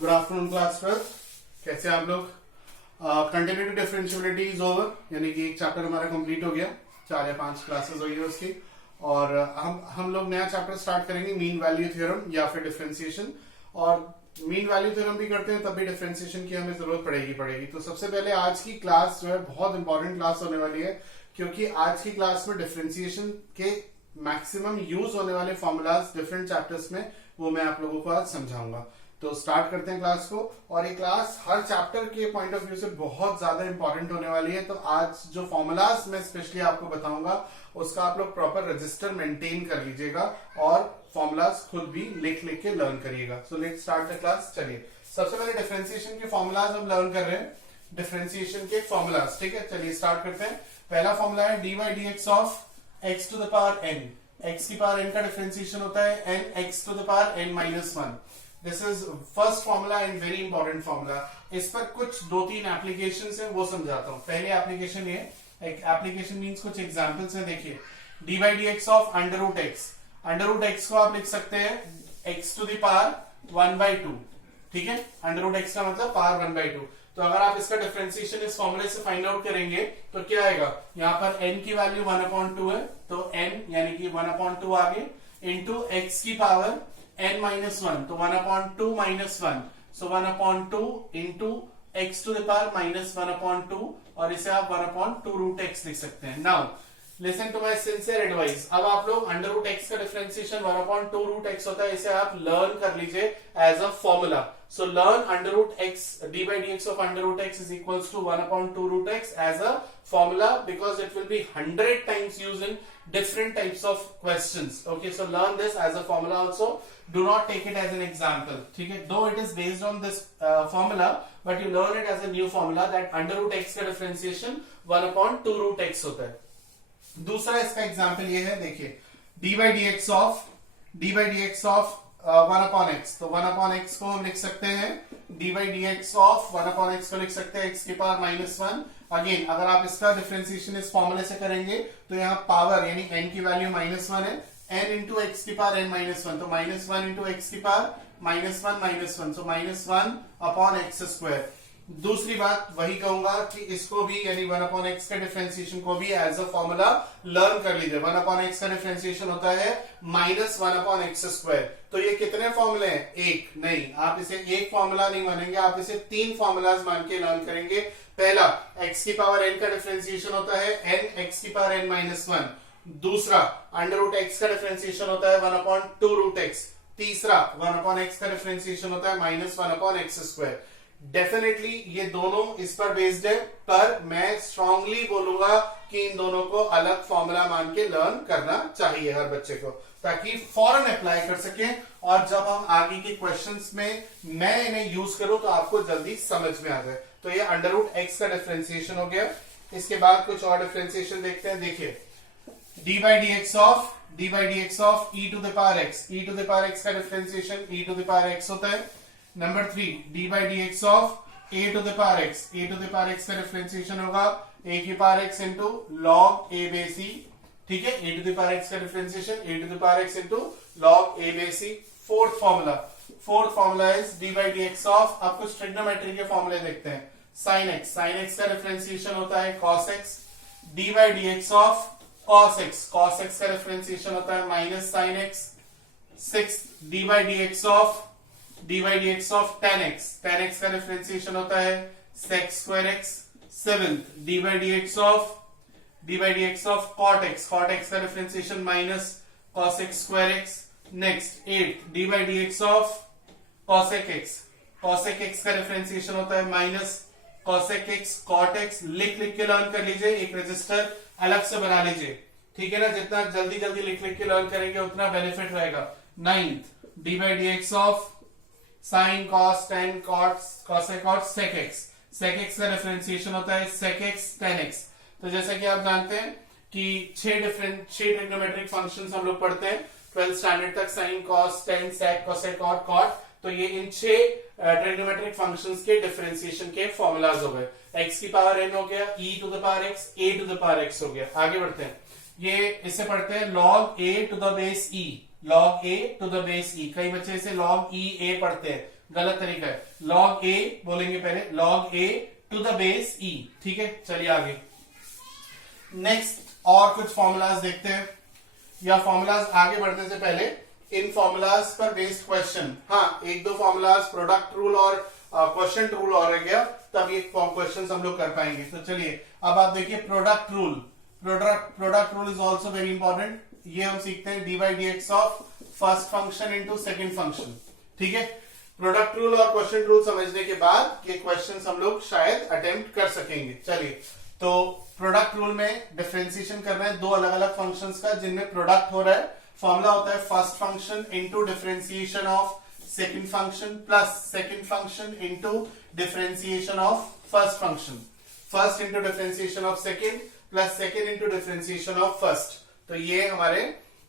Good afternoon class 12। कैसे हैं आप लोग? कंटिन्यूटी डिफरेंशियबिलिटी इज ओवर, यानी कि एक चैप्टर हमारा कंप्लीट हो गया। 4 या 5 क्लासेस हुई है उसकी, और हम लोग नया चैप्टर स्टार्ट करेंगे, मीन वैल्यू थ्योरम या फिर डिफरेंशिएशन। और मीन वैल्यू थ्योरम भी करते हैं तब भी डिफरेंशिएशन की हमें जरूरत पड़ेगी। तो सबसे पहले आज की क्लास जो है बहुत इंपॉर्टेंट क्लास होने वाली है, क्योंकि आज की क्लास में डिफरेंशिएशन के मैक्सिमम यूज होने वाले फॉर्मूलाज डिफरेंट चैप्टर्स में वो मैं आप लोगों को आज समझाऊंगा। तो स्टार्ट करते हैं क्लास को। और ये क्लास हर चैप्टर के पॉइंट ऑफ व्यू से बहुत ज्यादा इंपॉर्टेंट होने वाली है। तो आज जो फॉर्मूलाज मैं स्पेशली आपको बताऊंगा उसका आप लोग प्रॉपर रजिस्टर मेंटेन कर लीजिएगा और फॉर्मूलाज खुद भी लिख के लर्न करिएगा। So let's start the class. चलिए, सबसे पहले डिफरेंशिएशन के फॉर्मूलाज हम लर्न कर रहे हैं। डिफरेंशिएशन के फॉर्मूलाज, ठीक है। चलिए स्टार्ट करते हैं। पहला फॉर्मूला है d by d x of x to the power n. एक्स की पावर एन का डिफरेंशिएशन होता है n x to the power n minus one. This is first formula and very important formula. इस पर कुछ 2-3 एप्लीकेशन है, वो समझाता हूं। पहले एप्लीकेशन ये, एक एप्लीकेशन मीन्स कुछ एग्जांपल्स हैं। देखिए, d by d x of under root x. Under root x को आप लिख सकते हैं एक्स टू द पावर 1/2, ठीक है। अंडर रूट एक्स का मतलब पावर 1/2। तो अगर आप इसका डिफरेंशिएशन इस फॉर्मूले से फाइंड आउट करेंगे तो क्या आएगा, यहाँ पर n की वैल्यू 1/2 है, तो n यानी कि 1/2 आगे इंटू एक्स की पावर n माइनस 1, तो 1/2 minus 1, so 1/2 into x to the power minus 1/2, और इसे आप 1/2 रूट एक्स लिख सकते हैं। Now listen to my sincere advice. अब आप लोग अंडर रूट एक्स का डिफरेंशिएशन 1/2 रूट एक्स होता है, इसे आप लर्न कर लीजिए as a formula. So learn under root x, d by dx of under root x is equals to 1/2 root x as a formula, because it will be 100 times used in different types of questions. Okay, so learn this as a formula also. Do not take it as an example. ठीक है, though it is based on this formula, but you learn it as a new formula that under root x का differentiation 1/2 root x होता है। दूसरा इसका example ये है, देखिए, d by dx of 1/x। तो 1/x को हम लिख सकते हैं d by d x of 1/x को लिख सकते हैं x की पावर -1। अगेन अगर आप इसका डिफरेंशिएशन इस फॉर्मूले से करेंगे तो यहाँ पावर यानी n की वैल्यू -1 है, n इंटू एक्स की पावर n -1, तो -1 इंटू एक्स की पावर -1, सो -1/x²। दूसरी बात वही कहूंगा कि इसको भी यानी 1/x का डिफरेंशिएशन को भी एज अ फॉर्मूला लर्न कर लीजिए। 1/x का डिफरेंशिएशन होता है -1/x²। तो ये कितने फॉर्मूले हैं? एक नहीं, आप इसे एक फॉर्मूला नहीं मानेंगे, आप इसे 3 फॉर्मूलाज मान के लर्न करेंगे। पहला, x की पावर n का डिफरेंशिएशन होता है n x की पावर n -1। दूसरा, अंडर रूट x का डिफरेंशिएशन होता है 1/2 रूट x। तीसरा, 1/x का डिफरेंशिएशन होता है -1/x²। डेफिनेटली ये दोनों इस पर बेस्ड है, पर मैं स्ट्रांगली बोलूंगा कि इन दोनों को अलग फॉर्मूला मान के लर्न करना चाहिए हर बच्चे को, ताकि फौरन अप्लाई कर सके, और जब हम आगे के क्वेश्चंस में मैं इन्हें यूज करूं तो आपको जल्दी समझ में आ जाए। तो ये अंडर रूट एक्स का डिफरेंशिएशन हो गया। इसके बाद कुछ और डिफरेंशिएशन देखते हैं। देखिए, d by d x of e to the power x. E to the power x का differentiation e to the power x होता है। Number 3, d by d x of a to the power x. A to the power x का differentiation होगा a की power x into log a बे सी, ठीक है। A to the power x का differentiation a to the power x into log a bay e. Fourth formula is d by d x of, अब कुछ trigonometry के फॉर्मूले देखते हैं। साइन एक्स का डिफरेंशिएशन होता है cos x. D by d x of cos x का डिफरेंशिएशन होता है minus sine x. 6, D by d x of tan x का डिफरेंशिएशन होता है sec square x। 7, D by d x of cot x का differentiation minus cos x square x। Next 8, D by d x of cosec x का differentiation होता है minus cosec x cot x। लिख के learn कर लीजिए, एक register अलग से बना लीजिए, ठीक है ना। जितना जल्दी लिख के लर्न करेंगे उतना बेनिफिट रहेगा। 9th, d by d x of sine cos tan cot cosec cot sec x का डिफरेंशिएशन होता है सेक एक्स टेन एक्स। तो जैसा कि आप जानते हैं कि 6 ट्रिग्नोमेट्रिक फंक्शंस हम लोग पढ़ते हैं 12th स्टैंडर्ड तक, sine cos tan sec cosec cot cot. तो ये इन 6 ट्रिग्नोमेट्रिक फंक्शंस के डिफरेंशिएशन के फॉर्मूलाज हो गए। x की पावर n हो गया, e to the power x, a to the power x हो गया। आगे बढ़ते हैं, ये इससे पढ़ते हैं log a to the base e, log a to the base e। कई बच्चे इसे log e a पढ़ते हैं, गलत तरीका है, log a बोलेंगे पहले, log a to the base e। ठीक है, चलिए आगे नेक्स्ट और कुछ फॉर्मूलाज देखते हैं, या फॉर्मूलाज आगे बढ़ने से पहले इन फॉर्मूलाज पर बेस्ड क्वेश्चन, हाँ एक दो फॉर्मूलाज प्रोडक्ट रूल और क्वेश्चन रूल और रह गया, तब ये क्वेश्चन हम लोग कर पाएंगे। तो चलिए अब आप देखिए product rule, product rule is also very important. ये हम सीखते हैं d by d x of first function into second function. ठीक है, प्रोडक्ट रूल और क्वेश्चन रूल समझने के बाद ये क्वेश्चन हम लोग शायद अटेम्प्ट कर सकेंगे। चलिए, तो प्रोडक्ट रूल में डिफरेंशिएशन कर रहे हैं दो अलग अलग फंक्शंस का जिनमें प्रोडक्ट हो रहा है। फॉर्मूला होता है first function into differentiation of second function plus second function into differentiation of first function, first into differentiation of second plus second into differentiation of first. तो ये हमारे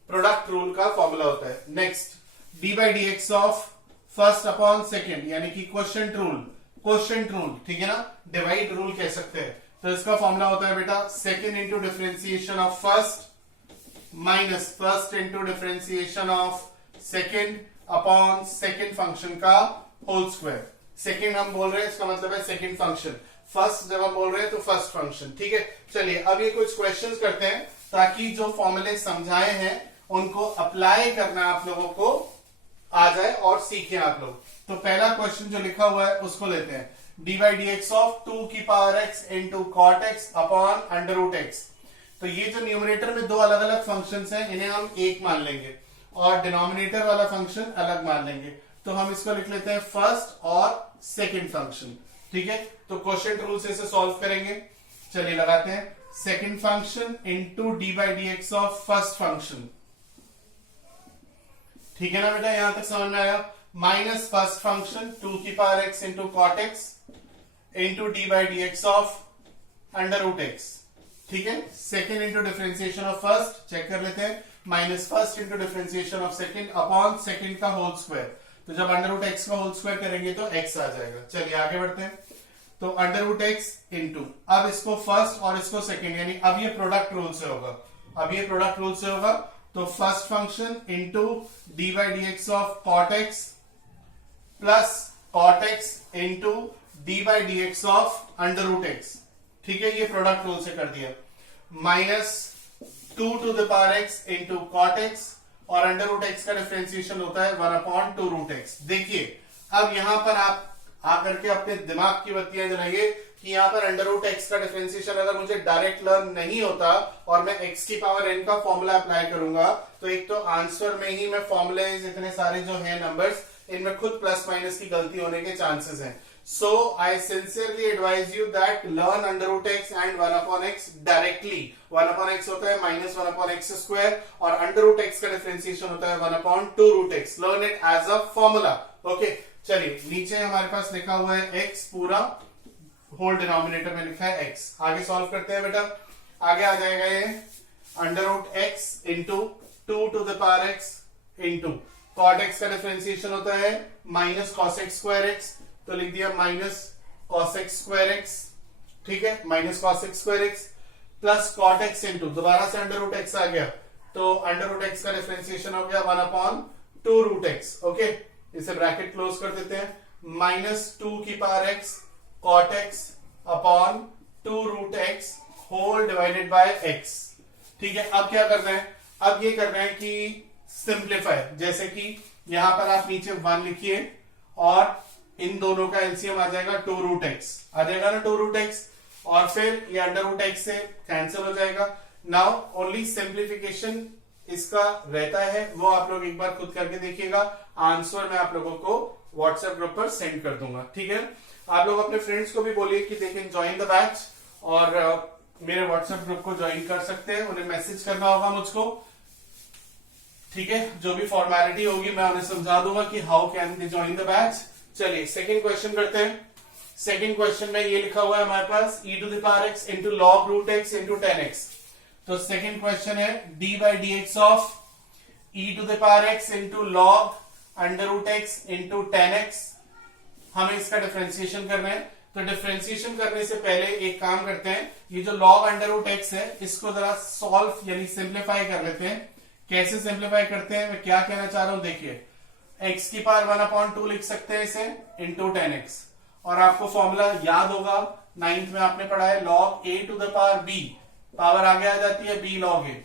प्रोडक्ट रूल का फॉर्मूला होता है। Next, D by d x of first upon second, यानी कि quotient rule, quotient rule, ठीक है ना, डिवाइड रूल कह सकते हैं। तो इसका फॉर्मूला होता है बेटा second into differentiation of first minus first into differentiation of second upon second function का होल स्क्वायर। सेकेंड हम बोल रहे हैं, इसका मतलब है सेकेंड फंक्शन, फर्स्ट जब हम बोल रहे हैं तो फर्स्ट फंक्शन। ठीक है, चलिए अब ये कुछ क्वेश्चंस करते हैं ताकि जो फॉर्मूले समझाए हैं उनको अप्लाई करना आप लोगों को आ जाए और सीखें आप लोग। तो पहला क्वेश्चन जो लिखा हुआ है उसको लेते हैं, d by d x of 2 की power x into cot x upon under root x. तो ये जो न्यूमरेटर में दो अलग अलग फंक्शंस हैं इन्हें हम एक मान लेंगे और डिनोमिनेटर वाला फंक्शन अलग मान लेंगे। तो हम इसको लिख लेते हैं फर्स्ट और सेकेंड फंक्शन। ठीक है, तो क्वोशिएंट रूल से इसे सॉल्व करेंगे। चलिए लगाते हैं second function into d by d x of first function. ठीक है ना बेटा, यहां तक समझ में आया। माइनस फर्स्ट फंक्शन 2 की power x into cot x into d by d x of under root x. ठीक है, second into differentiation of first check कर लेते हैं, minus first into differentiation of second upon second का whole square. तो जब under root x का whole square करेंगे तो x आ जाएगा। चलिए आगे बढ़ते हैं। तो अंडर रूट एक्स इंटू, अब इसको फर्स्ट और इसको सेकेंड, यानी अब ये प्रोडक्ट रूल से होगा, अब ये प्रोडक्ट रूल से होगा। तो first function into d by d x of cot x plus cot x into d by d x of under root x. ठीक है, ये प्रोडक्ट रूल से कर दिया। Minus 2 to the power x into cot x और under root x का differentiation होता है 1 अपॉन 2 रूट एक्स। देखिए अब यहां पर आप आकर के अपने दिमाग की बत्तियां जलाइए कि यहाँ पर अंडर रूट एक्स का डिफरेंशिएशन अगर मुझे डायरेक्ट लर्न नहीं होता और मैं x की पावर n का फॉर्मूला अप्लाई करूंगा तो एक तो आंसर में ही मैं फॉर्मूले इतने सारे जो है नंबर्स इनमें खुद प्लस माइनस की गलती होने के चांसेस हैं। So I sincerely advise you that learn under root x and 1 upon x directly. 1 upon x होता है माइनस 1 अपॉन एक्स स्क्वायर और अंडर रूट एक्स का डिफरेंशिएशन होता है 1 upon 2 root x. Learn it as a formula. Okay, चलिए नीचे हमारे पास लिखा हुआ है x, पूरा होल डिनोमिनेटर में लिखा है x। आगे सॉल्व करते हैं बेटा, आगे आ जाएगा ये under root x into 2 to the power x into cot x का डिफरेंशिएशन होता है minus cos x square x. तो लिख दिया minus cos x square x. ठीक है, minus cos x square x plus cot x into, दोबारा से अंडर रूट एक्स आ गया तो अंडर रूट एक्स का डिफरेंशिएशन हो गया 1 अपॉन 2 रूट एक्स। ओके, इसे ब्रैकेट क्लोज कर देते हैं, माइनस 2 की power x cot x upon 2 root x whole divided by x। ठीक है, अब क्या कर रहे हैं, अब ये कर रहे हैं कि सिंप्लीफाई, जैसे कि यहां पर आप नीचे 1 लिखिए और इन दोनों का एलसीएम आ जाएगा 2 रूट एक्स, आ जाएगा ना 2 रूट एक्स, और फिर ये अंडर रूट एक्स से कैंसिल हो जाएगा। नाउ ओनली सिंप्लीफिकेशन इसका रहता है, वो आप लोग एक बार खुद करके देखिएगा। आंसर मैं आप लोगों को व्हाट्सएप ग्रुप पर सेंड कर दूंगा। ठीक है, आप लोग अपने फ्रेंड्स को भी बोलिए कि they can join the batch और मेरे व्हाट्सएप ग्रुप को ज्वाइन कर सकते हैं। उन्हें मैसेज करना होगा मुझको। ठीक है, जो भी फॉर्मेलिटी होगी मैं उन्हें समझा दूंगा कि how can they join the batch. चलिए सेकेंड क्वेश्चन करते हैं। सेकेंड क्वेश्चन में ये लिखा हुआ है हमारे पास e to the power x into log root x into 10x। तो सेकेंड क्वेश्चन है d by d x of e to the power x into log under root x into 10x। हमें इसका डिफरेंशिएशन करना है। तो differentiation करने से पहले एक काम करते हैं, ये जो लॉग अंडर रूट एक्स है इसको जरा सॉल्व यानी सिंप्लीफाई कर लेते हैं। कैसे सिंप्लीफाई करते हैं, मैं क्या कहना चाह रहा हूं देखिए। x की पावर 1/2 लिख सकते हैं इसे इंटू 10x। और आपको फॉर्मूला याद होगा, 9th में आपने पढ़ा है log a to the power b, power आगे आ जाती है b log a,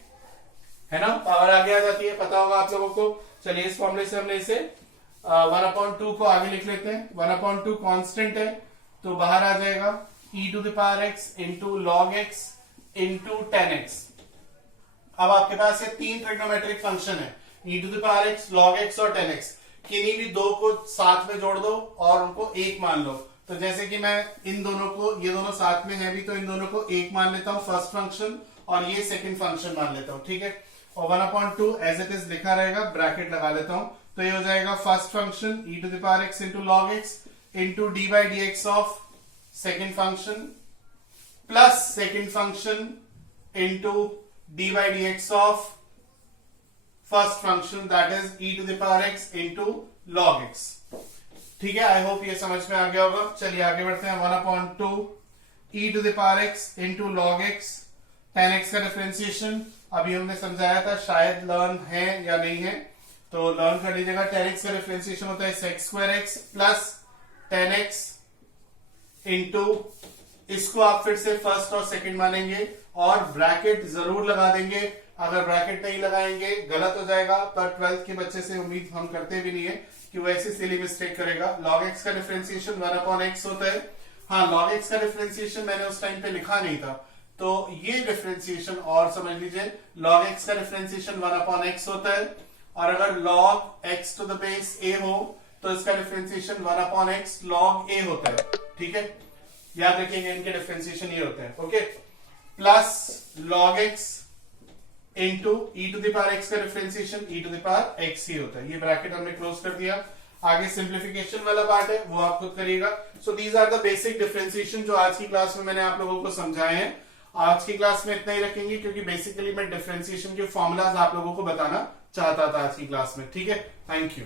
है ना, पावर आगे आ जाती है, पता होगा आप लोगों को। चलिए इस फॉर्मूले से हमने इसे 1/2 को आगे लिख लेते हैं। 1/2 कांस्टेंट है तो बाहर आ जाएगा e to the power x into log x into 10x। अब आपके पास ये 3 ट्रिग्नोमेट्रिक फंक्शन है, e to the power x, log x और 10x। किन्हीं भी दो को साथ में जोड़ दो और उनको एक मान लो। तो जैसे कि मैं इन दोनों को, ये दोनों साथ में है भी, तो इन दोनों को एक मान लेता हूं फर्स्ट फंक्शन, और ये सेकंड फंक्शन मान लेता हूं, ठीक है। और 1/2 एज इट इज लिखा रहेगा, ब्रैकेट लगा लेता हूं, तो ये हो जाएगा first function e to the power x into log x into d by d x of second function plus second function into d by d x of first function, that is e to the power x into log x। ठीक है, I hope ये समझ में आ गया होगा। चलिए आगे बढ़ते हैं। 1/2 e to the power x into log x, 10x का डिफरेंशिएशन अभी हमने समझाया था, शायद लर्न है या नहीं है, तो लर्न कर लीजिएगा। 10x का डिफरेंशिएशन होता है sec² प्लस 10x इंटू, इसको आप फिर से फर्स्ट और सेकंड मानेंगे और ब्रैकेट जरूर लगा देंगे। अगर ब्रैकेट नहीं लगाएंगे गलत हो जाएगा, पर 12th के बच्चे से उम्मीद हम करते भी नहीं है कि वो ऐसी सिली मिस्टेक करेगा। log x का डिफरेंशिएशन 1/x होता है। हाँ, log x का डिफरेंशिएशन मैंने उस टाइम पे लिखा नहीं था, तो ये डिफरेंशिएशन और समझ लीजिए, log x का डिफरेंशिएशन 1/x होता है, और अगर log x to the base a हो तो इसका डिफरेंशिएशन 1/x log a होता है, ठीक है। याद रखिएगा इनके डिफरेंशिएशन ये होते हैं, okay. Plus log x into e to the power x का differentiation e to the power x ही होता है। ये ब्रैकेट हमने क्लोज कर दिया। आगे सिंप्लीफिकेशन वाला पार्ट है, वो आप खुद करिएगा। So these are the basic differentiation जो आज की क्लास में मैंने आप लोगों को समझाए हैं। आज की क्लास में इतना ही रखेंगे, क्योंकि बेसिकली मैं डिफरेंशिएशन के फॉर्मूलाज आप लोगों को बताना चाहता था आज की क्लास में, ठीक है। Thank you.